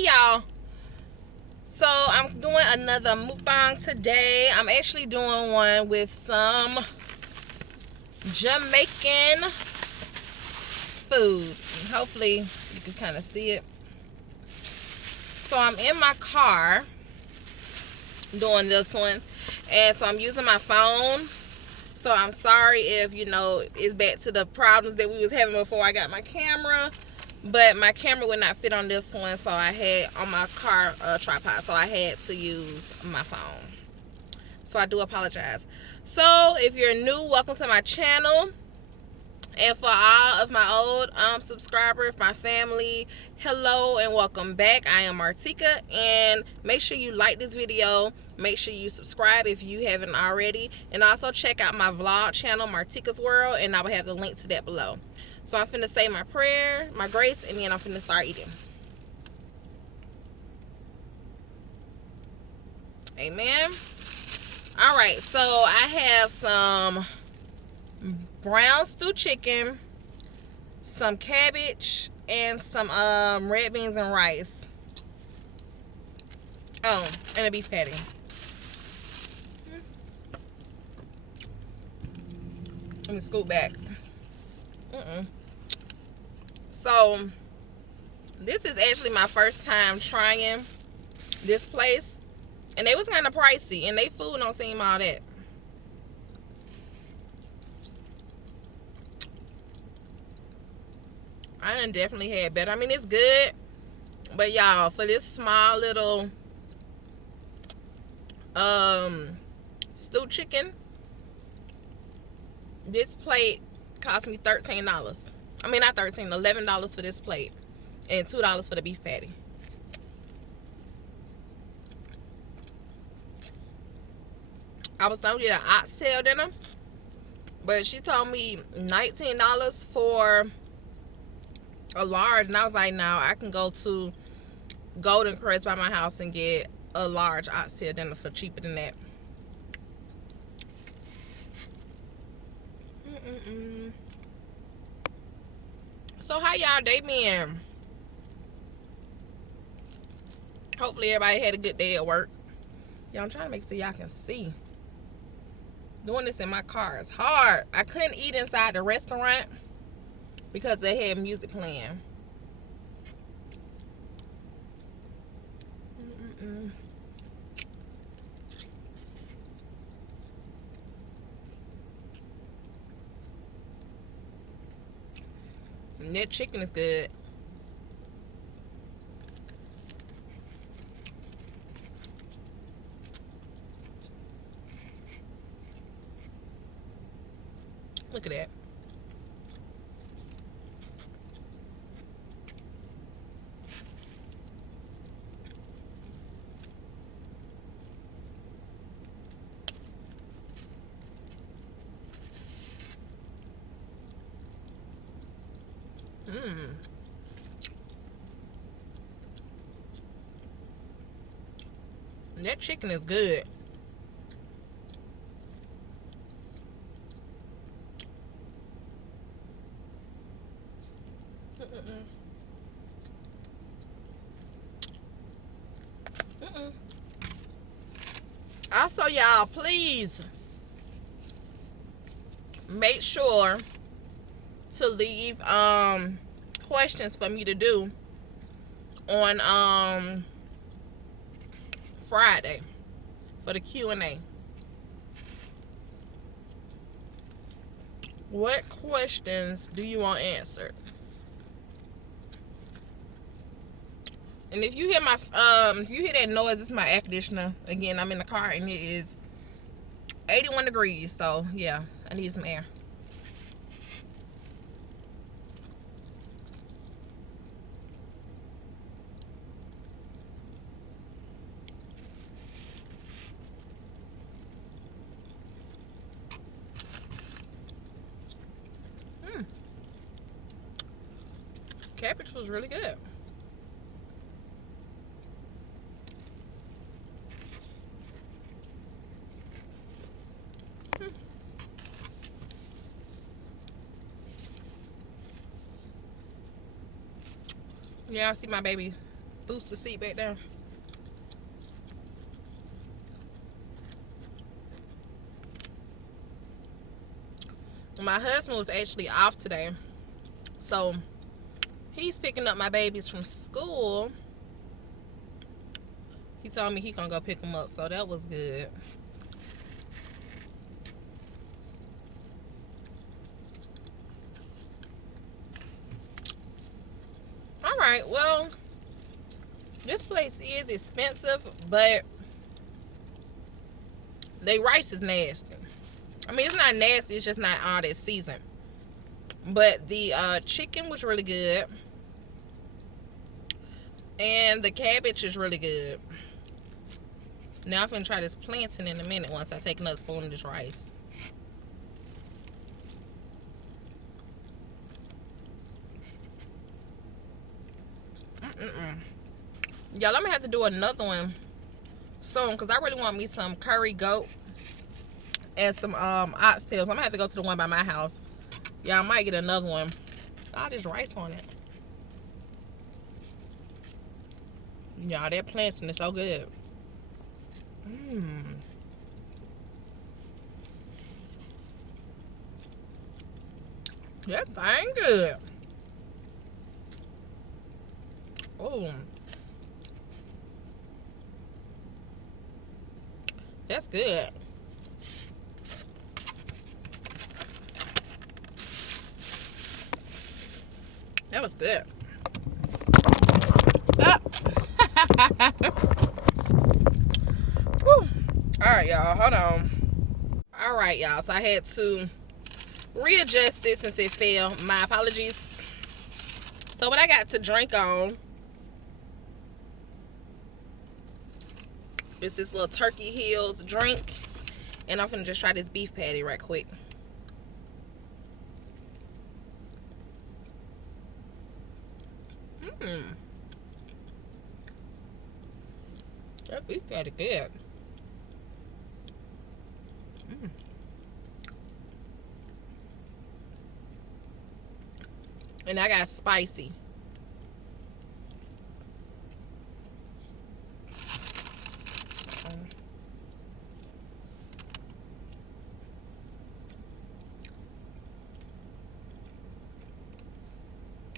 Hey y'all. So I'm doing another mukbang today. I'm actually doing one with some Jamaican food. Hopefully you can kind of see it. So I'm in my car doing this one, and so I'm using my phone. So I'm sorry if it's back to the problems that we was having before I got my camera. But my camera would not fit on this one, so I had on my car tripod, so I had to use my phone. So I do apologize. So if you're new, welcome to my channel. And for all of my old subscribers, my family, hello and welcome back. I am Martika, and make sure you like this video. Make sure you subscribe if you haven't already, and also check out my vlog channel, Martika's World, and I will have the link to that below. So I'm finna say my prayer, my grace, and then I'm finna start eating. Amen. All right, so I have some brown stew chicken, some cabbage, and some red beans and rice. Oh, and a beef patty. Let me scoot back. So this is actually my first time trying this place, and they was kind of pricey, and they food don't seem all that. I done definitely had better. I mean, it's good, but y'all, for this small little stew chicken, this plate cost me $13. I mean, not 13, $11 for this plate, and $2 for the beef patty. I was gonna get an oxtail dinner, but she told me $19 for a large, and I was like, no, I can go to Golden Crest by my house and get a large oxtail dinner for cheaper than that. So how y'all day been? Hopefully everybody had a good day at work. Y'all, I'm trying to make sure y'all can see. Doing this in my car is hard. I couldn't eat inside the restaurant because they had music playing. And that chicken is good. Look at that. That chicken is good. Also, y'all, please make sure to leave questions for me to do on Friday for the Q&A. What questions do you want answered? And if you hear that noise, it's my air conditioner. Again, I'm in the car and it is 81 degrees, so yeah, I need some air. Cabbage was really good. Yeah, I see my baby booster seat back there. My husband was actually off today, so he's picking up my babies from school. He told me he gonna go pick them up, so that was good. Alright, well, this place is expensive, but their rice is nasty. I mean, it's not nasty, it's just not all that seasoned. But the chicken was really good. And the cabbage is really good. Now I'm gonna try this plantain in a minute once I take another spoon of this rice. Y'all, I'm gonna have to do another one soon because I really want me some curry goat and some oxtails. I'm gonna have to go to the one by my house. Y'all might get another one. All this rice on it. Y'all, that plantain is so good. That thing good. Oh, that's good. That was good. Alright, y'all, hold on. Alright, y'all, so I had to readjust this since it fell. My apologies. So what I got to drink on is this little Turkey Hills drink, and I'm finna just try this beef patty right quick. That beef patty good. And I got spicy.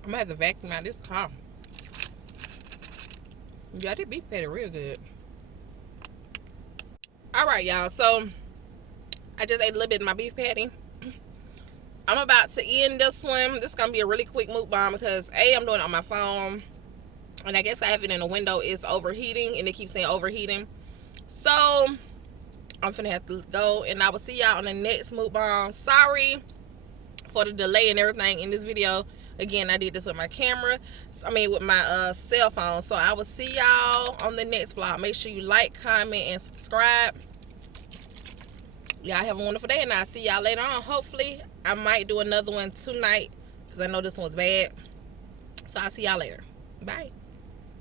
I'm gonna have to vacuum out this car. Yeah, that beef patty real good. Alright, y'all, so I just ate a little bit of my beef patty. I'm about to end this one. This is gonna be a really quick mukbang because I'm doing it on my phone, and I guess I have it in a window. It's overheating, and it keeps saying overheating. So I'm finna have to go, and I will see y'all on the next mukbang. Sorry for the delay and everything in this video. Again, I did this with my camera. With my cell phone. So I will see y'all on the next vlog. Make sure you like, comment, and subscribe. Y'all have a wonderful day, and I'll see y'all later on. Hopefully, I might do another one tonight because I know this one was bad. So I'll see y'all later. Bye.